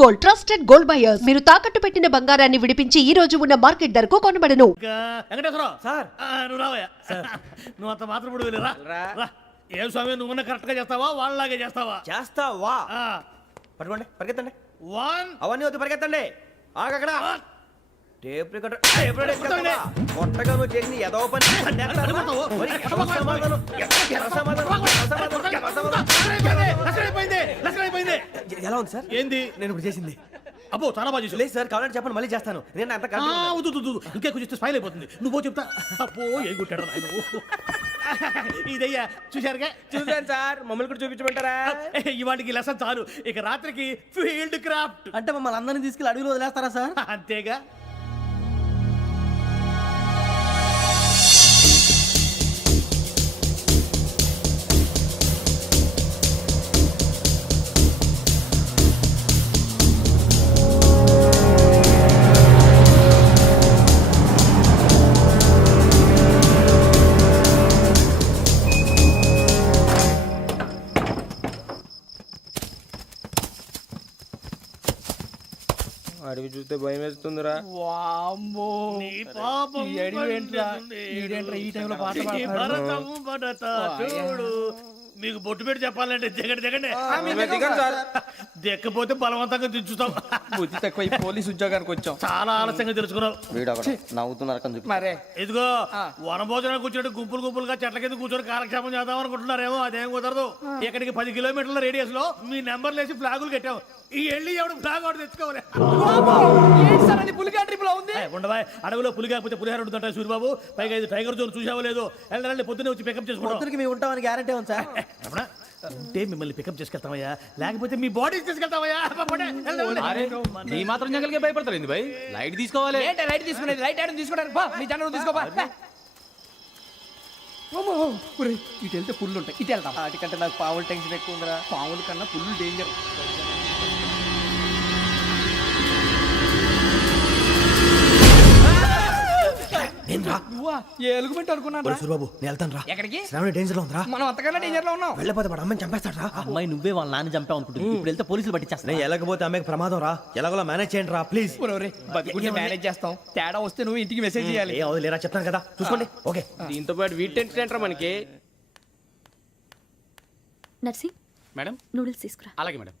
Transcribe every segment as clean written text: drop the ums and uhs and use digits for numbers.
Gold trusted gold buyers. మీరు తాకట్టు పెట్టిన బంగారాన్ని విడిపించి ఈ రోజు ఉన్న మార్కెట్ ధరకు కొనబడను. వెంకటేశ్వరరావు సార్ నువ్వు రావయ్యా నువ్వు అంత మాత్రం ఇప్పుడు వెళ్ళి రా. ఏ స్వామి నువ్వు కరెక్ట్ గా చేస్తావా వాళ్ళలాగే చేస్తావా పట్టుకోండి పరిగెత్తండి వన్ అవన్నీ వద్దు పరిగెత్తండి ఆగక్కడ టేప్ రికార్డర్ కొట్టగా నువ్వు చేసి ఏదో పని ఎలా ఉంది సార్ ఏంది నేను ఇప్పుడు చేసింది అబ్బో చాలా బాగా చేసి లేదు సార్ కావాలంటే చెప్పండి మళ్ళీ చేస్తాను నేను అంత ఇంకే కొంచెం స్మైల్ అయిపోతుంది నువ్వు చెప్తా అబ్బో ఏ కొట్టాడు ఇదయ్యా చూశారుగా చూసాను సార్ మమ్మల్ని కూడా చూపించమంటారా ఇవాటికి లెసన్ చాలు ఇక రాత్రికి ఫీల్డ్ క్రాఫ్ట్ అంటే మమ్మల్ని అందరినీ తీసుకెళ్ళి అడుగులు వదిలేస్తారా సార్ అంతేగా అడిగి చూస్తే భయం వేస్తుందిరా మీకు బొట్టు పెట్టి చెప్పాలంటే దిగండి దిక్కపోతే బలవంతంగా దించుతాం బుద్ధి తక్కువ పోలీస్ ఉద్యోగానికి వచ్చాం చాలా ఆలస్యంగా తెలుసుకున్నావు నవ్వుతున్నారు మరే ఇదిగో వనభోజనానికి కూర్చోండి గుంపులుగా చెట్ల కింద కూర్చొని కాలక్షేపం చేద్దాం అనుకుంటున్నారేమో అదేం కుదరదు ఇక్కడికి 10 కిలోమీటర్ల రేడియస్ లో మీ నెంబర్ లేసి ఫ్లాగులు కట్టాము ఈ వెళ్ళి ఎవడు ఫ్లాగ్ ఒకటి తెచ్చుకోవాలి ఉండవా అడవిలో పులి కాకపోతే పులిహార ఉంటుంటాయి సూర్యబాబు పైగా ఇది టైగర్ జోన్ చూసావో లేదో వెళ్ళాలంటే పొద్దున్నే వచ్చి పికప్ చేసుకుంటాం మేము ఉంటామని గ్యారంటీ ఉంది సార్ అంటే మిమ్మల్ని పికప్ చేసుకెళ్తామయ్యా లేకపోతే మీ బాడీ తీసుకెళ్తామయ్యా నీ మాత్రం జంగల్కే భయపడతారు భయ్ లైట్ తీసుకోవాలి లైట్ తీసుకునేది లైట్ ఆడని తీసుకోవడానికి మీ జనం తీసుకోవా ఇటు వెళ్తే పుల్లు ఉంటాయి ఇటు వెళ్తాం వాటికంటే నాకు పావులు టెన్షన్ ఎక్కువ ఉందిరా పావుల కన్నా పుల్లు డేంజర్ ఎలుగుబెట్టి అనుకున్నాను సూర్యబాబు నేను వెళ్తాను రా ఎక్కడికి శ్రావణి డేంజర్ లో ఉందిరా మనం అంతకన్నా డేంజర్ లో ఉన్నాం వెళ్ళపోతే వాడు అమ్మాయిని చంపేస్తాడు రా అమ్మాయి నువ్వే వాళ్ళ నాన్న చంపావు అనుకుంటుంది ఇప్పుడు వెళ్తే పోలీసులు పట్టించేస్తా నేను వెళ్ళకపోతే అమ్మాయికి ప్రమాదం రా ఎలాగోలా మేనేజ్ చేయండి రా ప్లీజ్ బతికుంటే మేనేజ్ చేస్తాం తేడా వస్తే నువ్వు ఇంటికి మెసేజ్ చేయాలి ఏ అవును లేరా చెప్తాను కదా చూసుకోండి ఓకే దీంతో పాటు వీటి టెన్షన్ ఏంట్రా మనకి నర్సి మేడం నూడిల్స్ తీసుకురా. అలాగే మేడం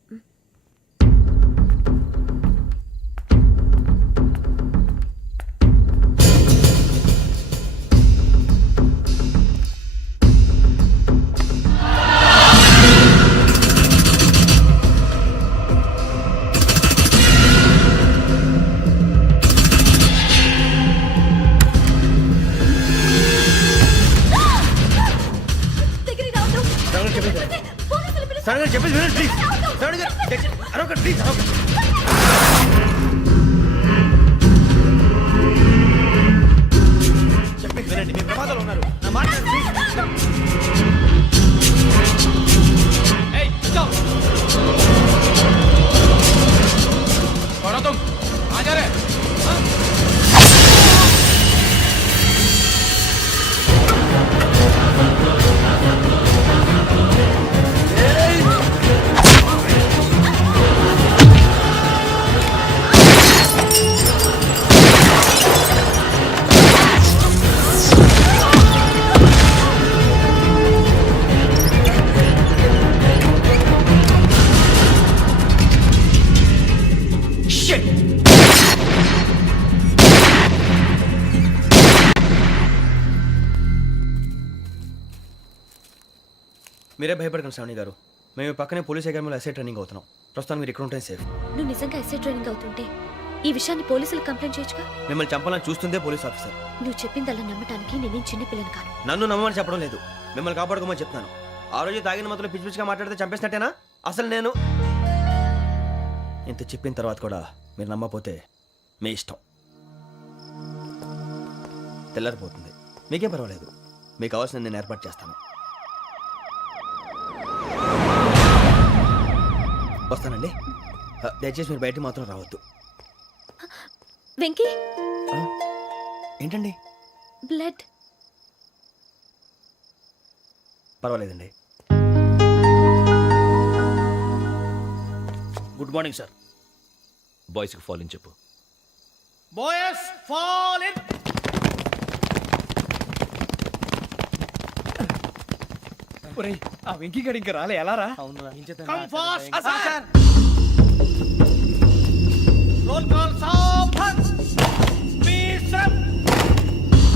చెప్పేసి వినండి ప్లీజ్ అరొకటి ప్లీజ్ చెప్పేసి వినండి మీ ప్రమాదాలు ఉన్నారు నా మాట మీరే భయపడకండి శ్రావణి గారు మేము పక్కనే పోలీస్ అకాడమీలో ఎస్ఐ ట్రైనింగ్ అవుతున్నాం ప్రస్తుతానికి మీరు ఇక్కడ ఉంటే సేఫ్ నువ్వు నిజంగా ఎస్ఐ ట్రైనింగ్ అవుతుంటే ఈ విషయాన్ని పోలీసులకు కంప్లైంట్ చేయొచ్చుగా. మిమ్మల్ని చంపాలని చూస్తుందే పోలీస్ ఆఫీసర్ నువ్వు చెప్పిందల్లా నమ్మటానికి నేనేం చిన్న పిల్లని కాను. నన్ను నమ్మమని చెప్పడం లేదు మిమ్మల్ని కాపాడుకోమని చెప్తాను ఆ రోజు తాగిన మాత్రం పిచ్చి పిచ్చిగా మాట్లాడితే చంపేసినట్టేనా అసలు నేను ఇంత చెప్పిన తర్వాత కూడా మీరు నమ్మపోతే మీ ఇష్టం తెల్లారిపోతుంది మీకేం పర్వాలేదు మీకు కావాల్సిన నేను ఏర్పాటు చేస్తాను వస్తానండి దయచేసి మీరు బయటికి మాత్రం రావద్దు వెంకీ ఏంటండి బ్లడ్ పర్వాలేదండి గుడ్ మార్నింగ్ సార్ బాయ్స్కి ఫాల్ ఇన్ చెప్పు. Boys fall in. ఒరేయ్ ఆ వెంకీ గడి ఇంకా రాలే ఎలా రా? Come fast sir. Roll call సావధాన్. విశ్రమ్.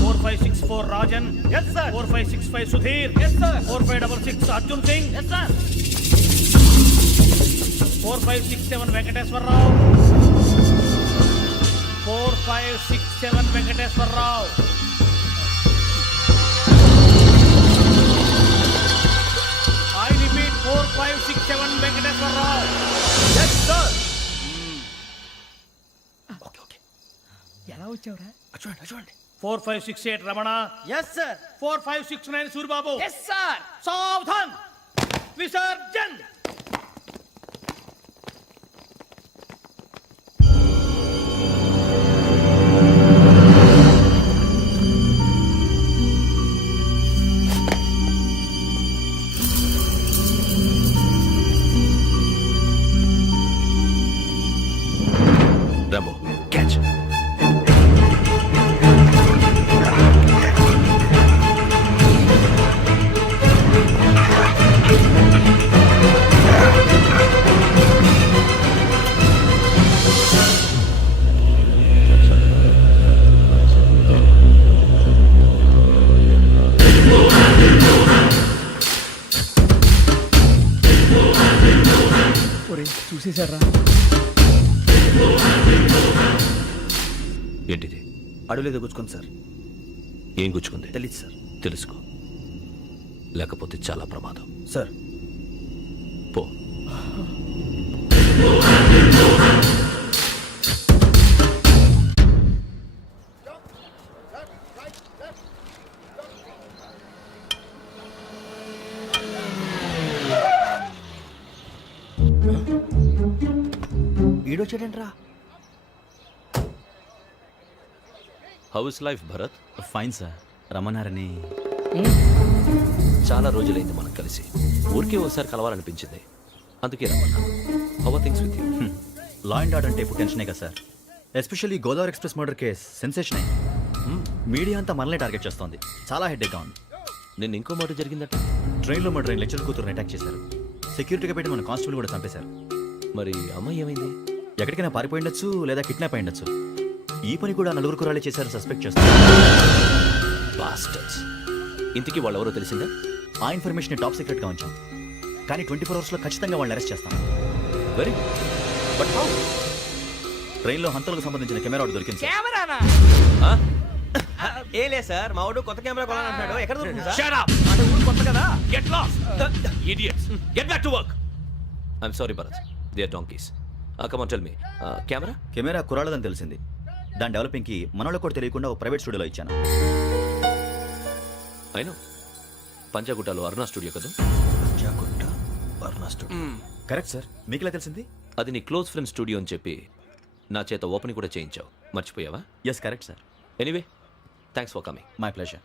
4564 Rajan. yes sir. 4565 Sudheer. yes sir. 4566 Arjun Singh. yes sir. 4567 Venkateswara Rao. 4567 Venkateswara Rao. I repeat 4567 Venkateswara Rao. yes sir. Okay okay ఎలా వచ్చావురా? చూడండి 4568 Ramana. yes sir. 4569 Suribabu. yes sir. సావధాన్. విసర్జన్. Rambo catch. ఒరేయ్ చూసేశారా? ఏంటిది? అడవిలో గుచ్చుకుంది సార్. ఏం గుచ్చుకుంది? తెలీదు సార్. తెలుసుకో, లేకపోతే చాలా ప్రమాదం. సార్ పో. ఈడొచ్చాడేంట్రా? How's life Bharat? Fine sir. రమ్మన్నారని. చాలా రోజులైంది మనం కలిసి. ఊరికే ఓసారి కలవాలనిపించింది, అందుకే రమ్మన్నా. How are things with you? Law and order అంటే ఇప్పుడు టెన్షనే కదా sir. Especially Godavari express murder case sensation అయింది. మీడియా అంతా మనల్ని టార్గెట్ చేస్తోంది. చాలా హెడ్ఏక్గా ఉంది. నిన్న ఇంకో మాట జరిగిందట. ట్రైన్లో మా ట్రైన్ లెక్చర్ కూతురుని అటాక్ చేశారు. సెక్యూరిటీగా పెట్టి మన కానిస్టేబుల్ కూడా చంపేశారు. మరి అమ్మాయి ఏమైంది? ఎక్కడికైనా పారిపోయి ఉండొచ్చు, లేదా కిడ్నాప్ అయి ఉండొచ్చు. ఈ పని కూడా నలుగురు కురాలే చేశారని సస్పెక్ట్ చేస్తారు. బాస్టర్స్. ఇంతకీ వాళ్ళెవరో తెలిసిందా? ఆ ఇన్ఫర్మేషన్ టాప్ సీక్రెట్గా ఉంచాం, కానీ 24 అవర్స్లో ఖచ్చితంగా వాళ్ళని అరెస్ట్ చేస్తాం. Very but how? ట్రైన్లో హంతలకు సంబంధించిన కెమెరా ఒకటి దొరికింది సార్. కెమెరానా? ఏ లే సార్, మా వాడు కొత్త కెమెరా కొనాలంటున్నాడు. ఎక్కడ దొరుకుతుంది సార్? Shut up. అంటే ఊరు కొత్త కదా. Get lost. Idiots. Get back to work. I'm sorry Bharat, they are donkeys. Come on tell me, camera? Camera కురాలదని తెలిసింది. దాని డెవలపింగ్కి మనోళ్ళకి కూడా తెలియకుండా ఒక ప్రైవేట్ స్టూడియోలో ఇచ్చాను. అయినా పంజాగుట్టలో అరుణా స్టూడియో కదా? Correct sir. మీకు ఎలా తెలిసింది? అది నీ క్లోజ్ ఫ్రెండ్ స్టూడియో అని చెప్పి నా చేత ఓపెన్ కూడా చేయించావు. మర్చిపోయావా? Yes correct sir. Anyway, thanks for coming. My pleasure.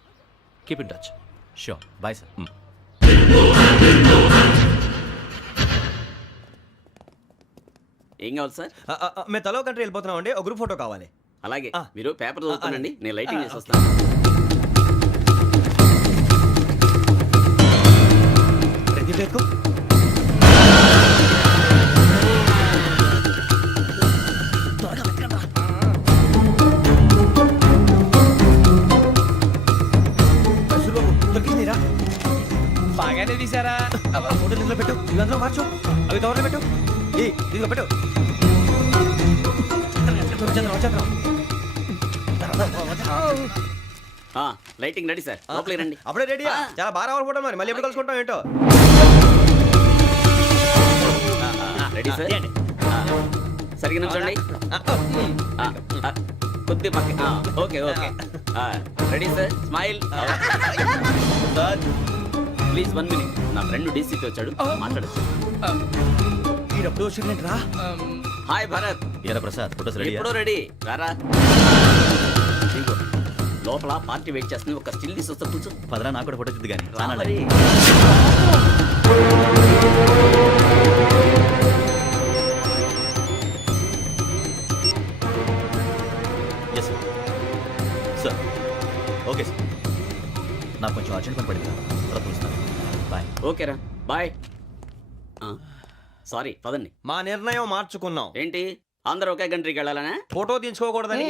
Keep in touch. Sure. Bye sir. ఏం కావాలి సార్? మేము తలో కంట్రీ వెళ్ళిపోతున్నాం అండి. ఒక గ్రూప్ ఫోటో కావాలి. అలాగే మీరు పేపర్ చదువుతానండి, నేను లైటింగ్ చేసి వస్తాను. ప్రదీప్ ఎక్కువ బాగానే తీసారా? ఫోటోలు ఇందులో పెట్టు, ఇవి అందులో మార్చు, అవి కవర్లో పెట్టు, ఇదిగో పెట్టు. లైటింగ్ రెడీ సార్, లోపలికి రండి. అప్పుడే రెడీ? చాలా బాగా రావాలి ఫోటో. మరి మళ్ళీ ఎప్పుడు కలుసుకుంటాం ఏంటో. Ready sir. సరిగ్గా నుంచోండి. కొద్ది పక్క. Okay okay. Ready sir. Smile. Please 1 minute. నా ఫ్రెండ్ డీసీకి వచ్చాడు, మాట్లాడచ్చు. ఈడప్పుడు వచ్చిందంటరా. హాయ్ భరత్. ఏరా ప్రసాద్, ఫోటోస్ రెడీ? ఎప్పుడో రెడీ. రారా. ఇదిగో, లోపల పార్టీ వెయిట్ చేస్తుంది. ఒక స్టిల్ తీసి వస్తా, కూర్చో. పదరా, నాకు కూడా ఫోటో చూద్ది కానీ. రా మరి. Yes sir. Sir okay sir. నాకు కొంచెం అర్జెంట్ పని పడింది, తర్వాత చూస్తాను. బాయ్. ఓకేరా బాయ్. సారీ పదండి. మా నిర్ణయం మార్చుకున్నాం. ఏంటి అందరూ ఒకే కంట్రీకి వెళ్ళాలనే? ఫోటో తీసుకోకూడదని.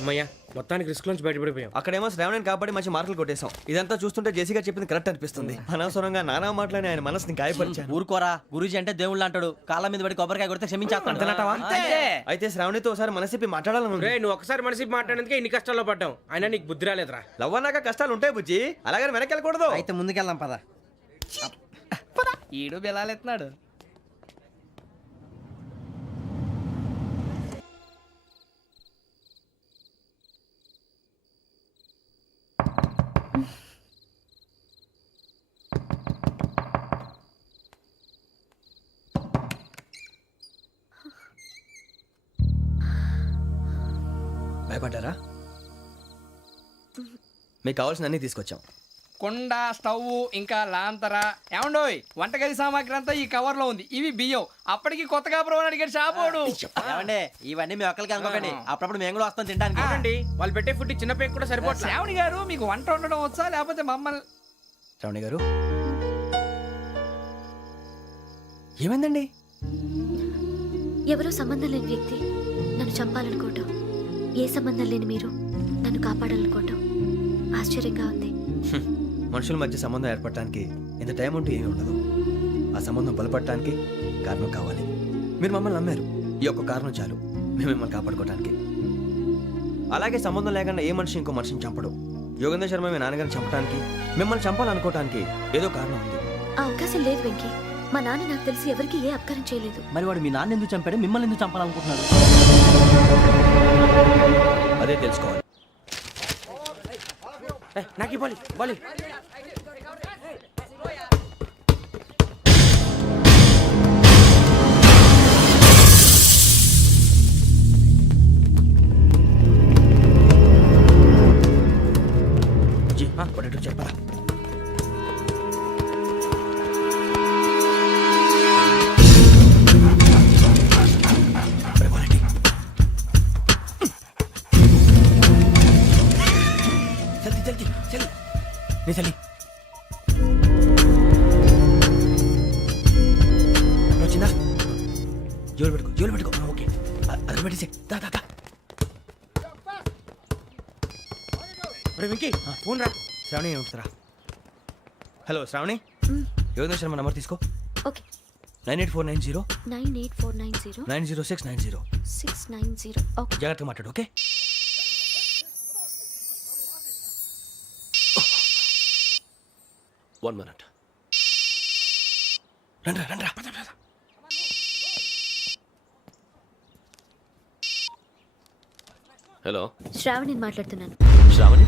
అమ్మయ్యా మొత్తానికి రిస్క్ నుంచి బయటపడిపోయాం. అక్కడేమో శ్రావణిని కాబట్టి మంచి మార్కులు కొట్టేశాం. ఇదంతా చూస్తుంటే జేసీగా చెప్పింది కరెక్ట్ అనిపిస్తుంది. అనవసరంగా నానా మాటలని ఆయన మనసుని గాయపరిచాను. ఊరుకోరా, గురూజీ అంటే దేవుళ్ళు అంటాడు. కాళ్ళ మీద పడి కొబ్బరికాయ కొడితే క్షమించేస్తాడు. అయితే శ్రావణితో ఒకసారి మనసిప్పి మాట్లాడాలను. రే నువ్వు ఒకసారి మనిషి మాట్లాడేందుకే ఇన్ని కష్టాల్లో పడ్డాం. అయినా నీకు బుద్ధి రాలేదురా. లవ్ అన్నాక కష్టాలు ఉంటాయి బుజ్జి, అలాగని వెనక్కి వెళ్ళకూడదు. అయితే ముందుకెళ్దాం పద. ఈడు బిలాలెత్తున్నాడు. భయపడ్డారా? మీకు కావాల్సిన అన్ని తీసుకొచ్చాం. కుండ, స్టవ్, ఇంకా లాంతర. ఏమండోయ్, వంటగది సామాగ్రి అంతా ఈ కవర్ లో ఉంది. ఇవి బియ్యం. అప్పటికి కొత్తగా బ్రో అడిగాడు షాపోడు. ఏమండి ఇవన్నీ మీ ఒక్కరికి అనుకోకండి, అప్పుడప్పుడు మేము కూడా వస్తాం తినడానికి. అవునండి, వాళ్ళు పెట్టే ఫుడ్ చిన్న పేక్ కూడా సరిపోతుంది. శ్రావణి గారు మీకు వంట వండడం వచ్చా లేకపోతే మమ్మల్ని? శ్రావణి గారు ఏమైందండి? ఎవరో సంబంధం లేని వ్యక్తి నన్ను చంపాలనుకోవటం, ఏ సంబంధం లేని మీరు నన్ను కాపాడాలనుకోవటం ఆశ్చర్యంగా ఉంది. మనుషుల మధ్య సంబంధం ఏర్పడటానికి ఇంత టైం ఉంటే ఏమీ ఉండదు. ఆ సంబంధం బలపడటానికి కారణం కావాలి. మీరు మమ్మల్ని నమ్మారు, ఈ ఒక్క కారణం చాలు మేము మిమ్మల్ని కాపాడుకోవడానికి. అలాగే సంబంధం లేకుండా ఏ మనిషి ఇంకో మనిషిని చంపడు. యోగేంద్ర శర్మ మీ నాన్నగారిని చంపడానికి, మిమ్మల్ని చంపాలనుకోవటానికి ఏదో కారణం ఉంది. ఆ అవకాశం లేదు వెంకీ. మా నాన్న నాకు తెలిసి ఎవరికి ఏ అపకారం చేయలేదు. మరి వాడు మీ నాన్న ఎందుకు చంపాడు, మిమ్మల్ని ఎందుకు చంపాలనుకుంటున్నాడు? అదే తెలుసుకోవాలి. నాకు ఇవ్వాలి బాలి. చెప్పరా? చలి వచ్చిందా? జోలు పెట్టుకో. ఓకే, అది పెట్టేసి దా. వెంకీ ఫోన్ రా. శ్రావణి ఉంటుందిరా. హలో శ్రావణి, యోగేంద్ర శర్మ నంబర్ తీసుకో. ఓకే. 98490 98490 90690. 690. ఓకే. జాగ్రత్తగా మాట్లాడు. ఓకే. One minute. రండ్రా. హలో, శ్రావణిని మాట్లాడుతున్నాను. శ్రావణి.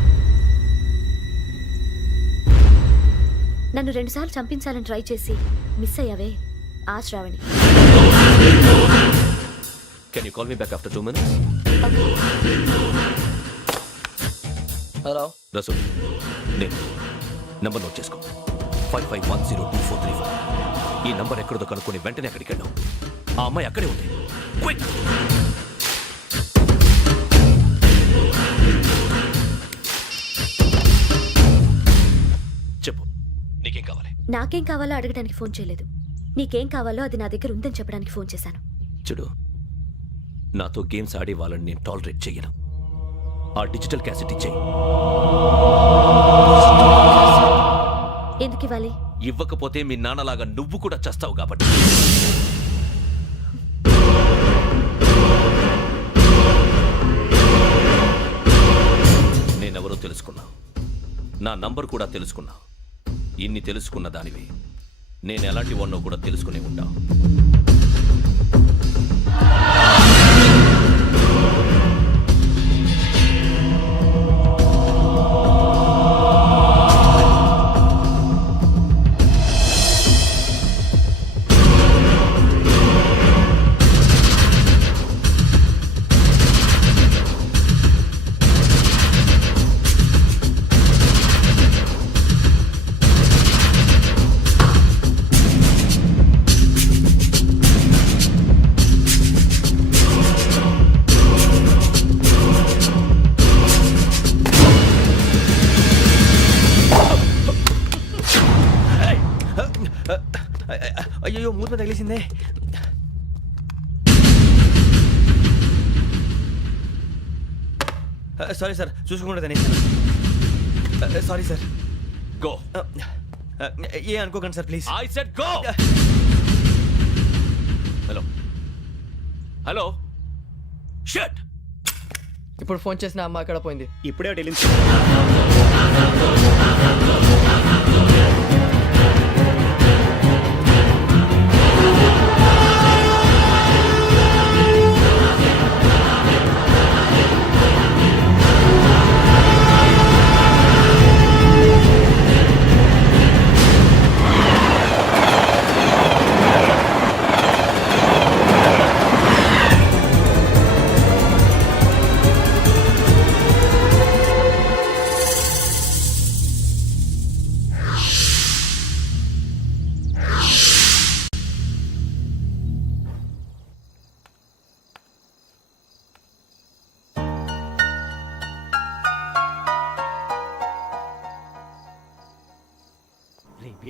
నన్ను 2 సార్లు చంపించాలని ట్రై చేసి మిస్ అయ్యావే, ఆ Shravani. Can you call me back after 2 minutes? Hello Rasool, నేను నంబర్ నోట్ చేసుకో. 55102435. ఈ నంబర్ ఎక్కడదో కనుక్కొని వెంటనే అక్కడికి వెళ్ళాం. ఆ అమ్మాయి అక్కడే ఉంది. క్విక్. చెప్పు, నీకేం కావాలి? నాకేం కావాలో అడగడానికి ఫోన్ చేయలేదు. నీకేం కావాలో అది నా దగ్గర ఉందని చెప్పడానికి ఫోన్ చేశాను. చూడు, నాతో గేమ్స్ ఆడే వాళ్ళని నేను టాలరేట్ చెయ్యను. ఆ డిజిటల్ క్యాసెట్ ఇచ్చేయి. ఎందుకు ఇవ్వాలి? ఇవ్వకపోతే మీ నాన్నలాగా నువ్వు కూడా చస్తావు కాబట్టి. నేనెవరో తెలుసుకున్నావు, నా నంబర్ కూడా తెలుసుకున్నావు. ఇన్ని తెలుసుకున్న దానివి నేను ఎలాంటి వాడినో కూడా తెలుసుకునే ఉంటావు. తగిలిసిందే. సారీ సార్, చూసుకోకుండా తినేసాను. Sorry sir. గో. ఏ అనుకోకండి sir please. I said go. Hello hello shut. ఇప్పుడు ఫోన్ చేసిన అమ్మ అక్కడ పోయింది. ఇప్పుడే వెళ్ళింది.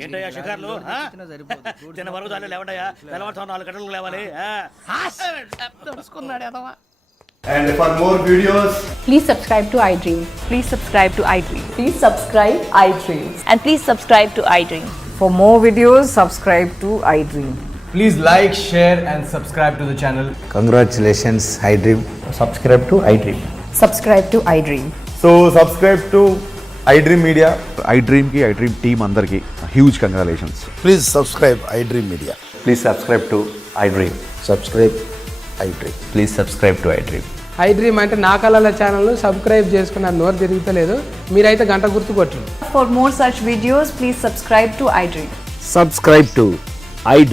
ఏంటయ్యా షికార్లు? తిన్న వరకు చాలు లేవండయ్యా. తెల్లవారుతో 4 గంటలకు లేవాలి. తెలుసుకున్నాడు ఎదవా. And for more videos, Please subscribe to iDream. Please subscribe to iDream. Please subscribe iDream. And please subscribe to iDream. For more videos, subscribe to iDream. please like, share and subscribe to the channel. Congratulations, iDream. Subscribe to iDream. Subscribe to iDream. So subscribe to iDream Media. iDream ki iDream team andarki huge congratulations. Please subscribe iDream Media. Please subscribe to iDream. Subscribe iDream. Please subscribe to iDream. iDream అంటే నా కళల channel subscribe చేసుకున్న నోరు తిరుగుతలేదు. మీరైతే గంట గుర్తు కొట్టండి. For more such videos, please subscribe to iDream. Subscribe to iDream.